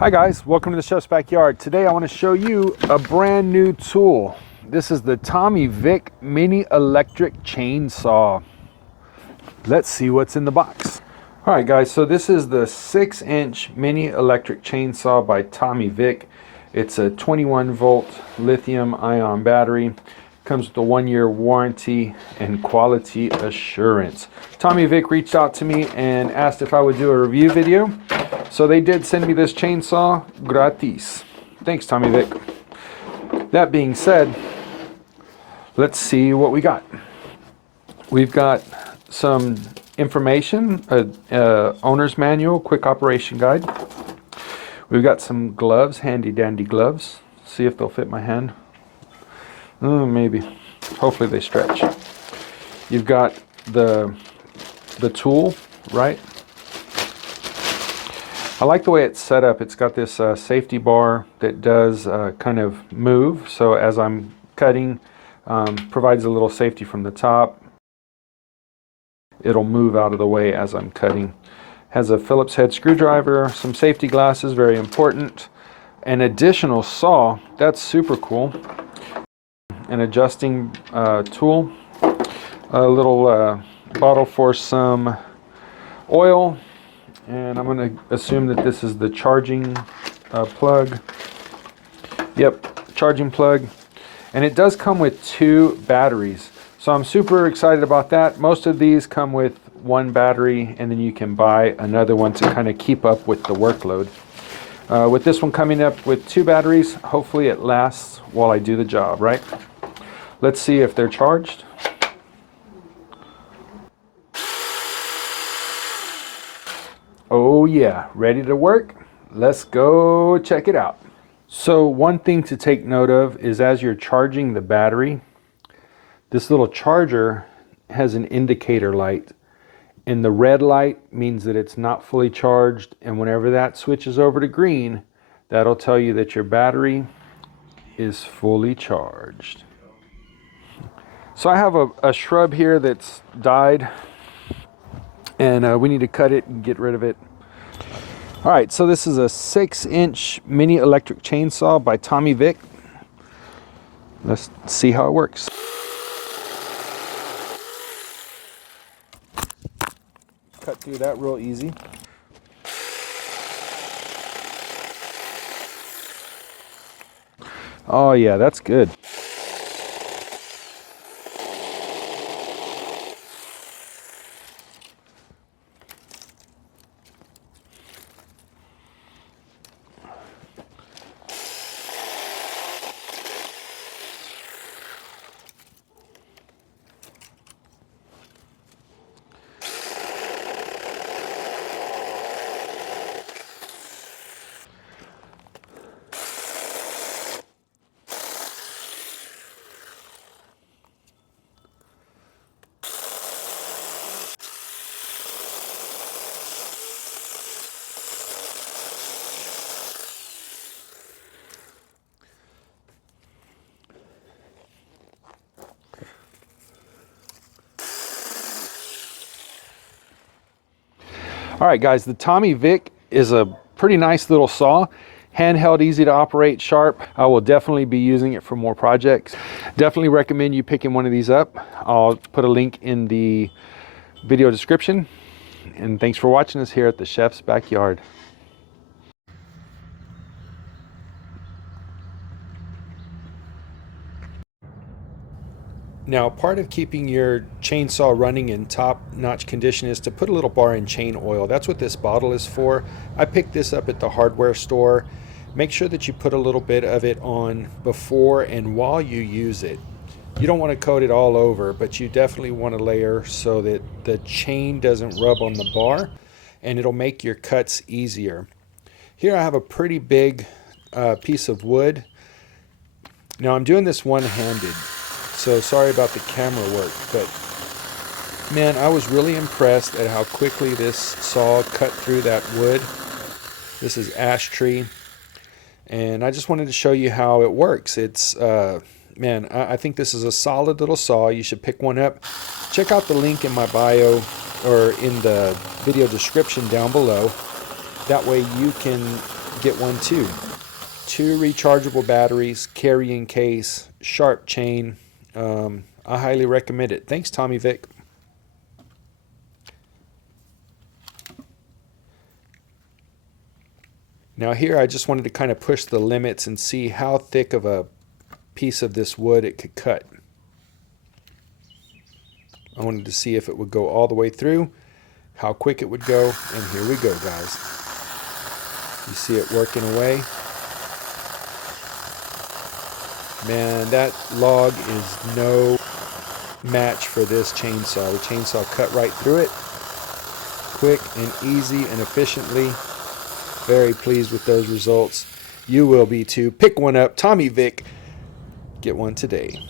Hi guys, welcome to the Chef's Backyard. Today I want to show you a brand new tool. This is the Tomy Vic mini electric chainsaw. Let's see what's in the box. All right guys, so this is the 6-inch mini electric chainsaw by Tomy Vic. It's a 21 volt lithium ion battery. Comes with a 1-year warranty and quality assurance. Tomy Vic reached out to me and asked if I would do a review video. So they did send me this chainsaw gratis. Thanks, Tomy Vic. That being said, let's see what we got. We've got some information, owner's manual, quick operation guide. We've got some gloves, handy dandy gloves. See if they'll fit my hand. Maybe. Hopefully they stretch. You've got the tool, right? I like the way it's set up. It's got this safety bar that does kind of move. So as I'm cutting, provides a little safety from the top. It'll move out of the way as I'm cutting. Has a Phillips head screwdriver, some safety glasses, very important. An additional saw, that's super cool. An adjusting tool. A little bottle for some oil. And I'm going to assume that this is the charging plug. Yep, charging plug. And it does come with 2 batteries. So I'm super excited about that. Most of these come with 1 battery, and then you can buy another one to kind of keep up with the workload. With this one coming up with 2 batteries, hopefully it lasts while I do the job, right? Let's see if they're charged. Oh yeah, ready to work? Let's go check it out. So one thing to take note of is as you're charging the battery, this little charger has an indicator light. And the red light means that it's not fully charged, and whenever that switches over to green, that'll tell you that your battery is fully charged. So I have a shrub here that's died, and we need to cut it and get rid of it. All right, so this is a 6-inch mini electric chainsaw by Tomy Vic. Let's see how it works. Cut through that real easy. Oh yeah, that's good. All right guys, the Tomy Vic is a pretty nice little saw. Handheld, easy to operate, sharp. I will definitely be using it for more projects. Definitely recommend you picking one of these up. I'll put a link in the video description. And thanks for watching us here at the Chef's Backyard. Now, part of keeping your chainsaw running in top-notch condition is to put a little bar and chain oil. That's what this bottle is for. I picked this up at the hardware store. Make sure that you put a little bit of it on before and while you use it. You don't want to coat it all over, but you definitely want to layer so that the chain doesn't rub on the bar, and it'll make your cuts easier. Here I have a pretty big piece of wood. Now I'm doing this one-handed. So sorry about the camera work, but man, I was really impressed at how quickly this saw cut through that wood. This is ash tree, and I just wanted to show you how it works. It's, man, I think this is a solid little saw. You should pick one up. Check out the link in my bio or in the video description down below. That way you can get one too. 2 rechargeable batteries, carrying case, sharp chain. I highly recommend it. Thanks, Tomy Vic. Now here I just wanted to kind of push the limits and see how thick of a piece of this wood it could cut. I wanted to see if it would go all the way through, how quick it would go, and here we go, guys. You see it working away. Man, that log is no match for this chainsaw. The chainsaw cut right through it, quick and easy and efficiently. Very pleased with those results. You will be too. Pick one up. Tomy Vic. Get one today.